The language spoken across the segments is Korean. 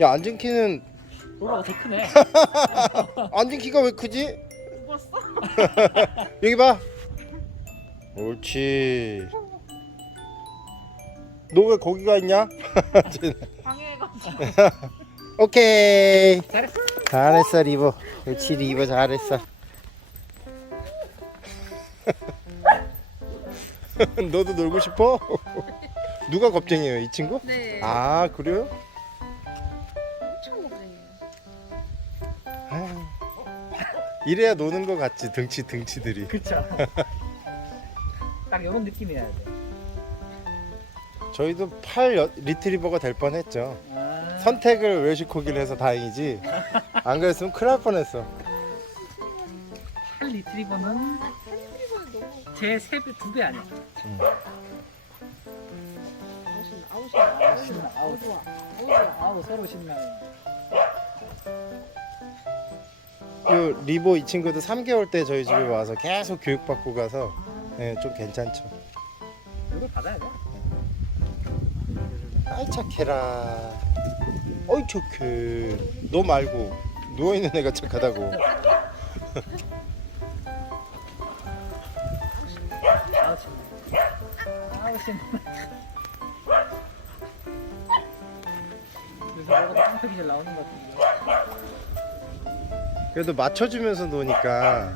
야 앉은 키는 너라고 더 크네. 앉은 키가 왜 크지? 죽었어? 여기 봐. 옳지. 너 왜 거기가 있냐? 방해해가지고 오케이. 잘했어. 잘했어 리버. 그렇지 리버 잘했어. 너도 놀고 싶어? 누가 겁쟁이에요 이 친구? 네 아 그래요? 이래야 노는 거 같지 등치 등치들이. 그쵸. 딱 이런 느낌이어야 돼. 저희도 팔 여- 리트리버가 될 뻔했죠. 아, 선택을 웰시코기를 해서 다행이지. 안 그랬으면 큰일 날 뻔했어. 한 리트리버는 이거는 너무 제 세 배, 두 배 아니야. 아웃이나 신나, 아웃. 아웃 좋아 아웃 좋아 아우 서로 신나네. 그 리보 이 친구도 3개월 때 저희 집에 와서 계속 교육받고 가서 예, 좀 괜찮죠. 이걸 받아야 돼. 아이 착해라. 어이 착해. 너 말고 누워 있는 애가 착하다고. 아우 신나. 아우 신나. 그래서 먹어도 깡패기 잘 나오는 것 같은데. 그래도 맞춰주면서 노니까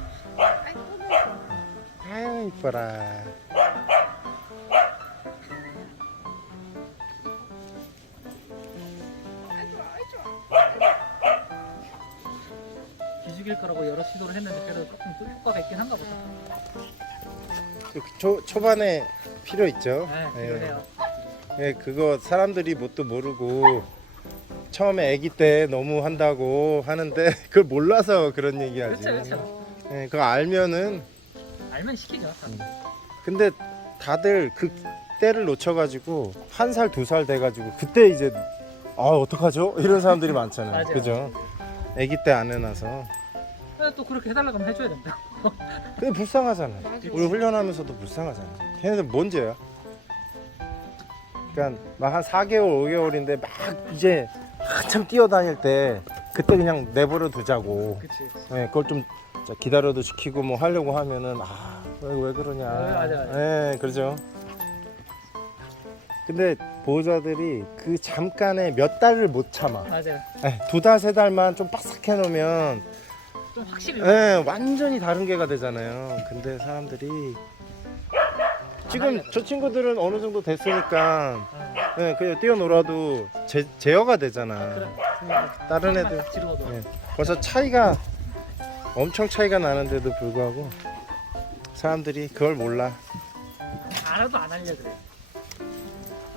아유 이뻐라. 기죽일 거라고 여러 시도를 했는데 그래도 조금 또 효과가 있긴 한가 보다. 그 초, 초반에 필요 있죠. 네, 예. 필요해요. 예, 그거 사람들이 뭣도 모르고 처음에 아기 때 너무 한다고 하는데 그걸 몰라서 그런 얘기하지. 그렇죠, 그렇죠. 예, 그거 알면은 알면 시키죠. 근데 다들 그 때를 놓쳐가지고 한 살 두 살 돼가지고 그때 이제 아 어떡하죠? 이런 사람들이 많잖아요. 맞아요. 그죠? 아기 때 안 해놔서 근데 또 그렇게 해달라고 하면 해줘야 된다. 그게 불쌍하잖아. 우리 훈련하면서도 불쌍하잖아. 걔네들 뭔 죄야? 그러니까 막 한 4개월, 5개월인데 막 이제 한참 뛰어다닐 때 그때 그냥 내버려 두자고. 그치. 예, 그걸 좀 기다려도 시키고 뭐 하려고 하면은 아, 왜, 왜 그러냐. 네, 맞아, 맞아. 예, 그러죠. 근데 보호자들이 그 잠깐의 몇 달을 못 참아. 맞아요. 예, 두 달, 세 달만 좀 빡싹해 놓으면 좀 확실히. 예, 완전히 다른 개가 되잖아요. 근데 사람들이 지금 저 친구들은 어느 정도 됐으니까 어, 예, 그냥 뛰어놀아도 제, 제어가 되잖아. 다른 애들. 예, 벌써 차이가 엄청 차이가 나는데도 불구하고 사람들이 그걸 몰라. 알아도 안 알려드려.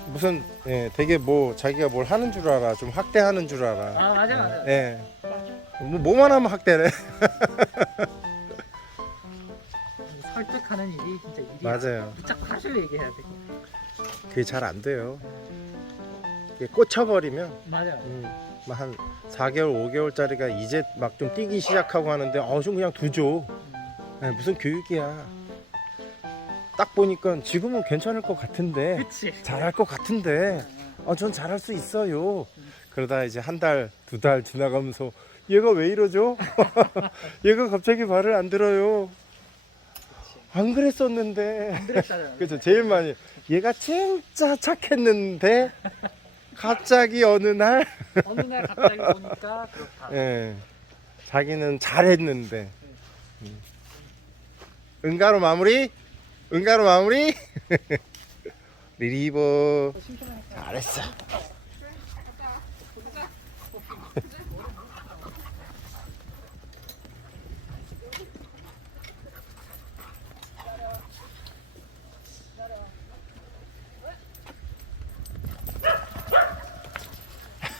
무슨 예, 되게 뭐 자기가 뭘 하는 줄 알아. 좀 학대하는 줄 알아. 아 맞아 맞아. 예. 뭐 뭐만 하면 학대래. 설득하는 일이 진짜 일이. 맞아요. 붙잡고 사실 얘기해야 돼. 그게 잘 안 돼요. 이게 꽂혀버리면 맞아. 음, 막한 4개월, 5개월짜리가 이제 막 좀 뛰기 시작하고 하는데 어, 좀 그냥 두죠. 네, 무슨 교육이야. 딱 보니까 지금은 괜찮을 것 같은데 그치. 잘할 것 같은데 어, 전 잘할 수 있어요. 그러다 이제 한 달, 두 달 지나가면서 얘가 왜 이러죠? 얘가 갑자기 말을 안 들어요. 안 그랬었는데. 그랬잖아. 그죠 제일 많이 얘가 진짜 착했는데 갑자기 어느 날 어느 날 갑자기 보니까 그렇다. 예, 자기는 잘했는데 음. 응가로 마무리 응가로 마무리 리리버 잘했어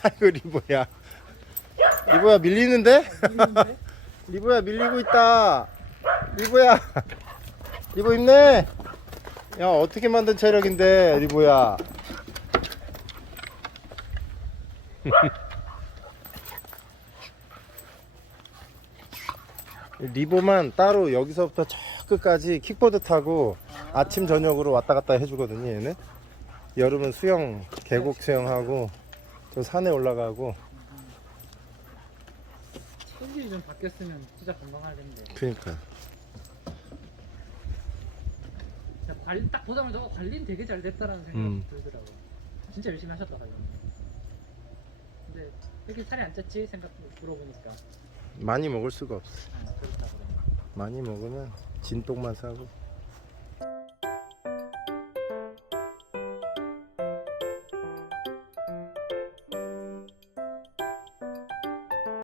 아이고 리보야. 리보야 밀리는데? 리보야 밀리고 있다. 리보야. 리보 힘내 야 어떻게 만든 체력인데 리보야? 리보만 따로 여기서부터 저 끝까지 킥보드 타고 아침 저녁으로 왔다 갔다 해주거든요 얘는. 여름은 수영 계곡 수영하고 좀 산에 올라가고. 현실이 좀 바뀌었으면 진짜 건강할 텐데. 그니까. 진짜 관리 딱 보자마자 어, 관리는 되게 잘 됐다라는 생각이 음. 들더라고 진짜 열심히 하셨다 관리 근데 이렇게 살이 안 쪘지? 생각 물어보니까. 많이 먹을 수가 없어. 아, 그렇다 그러네 많이 먹으면 진똥만 싸고.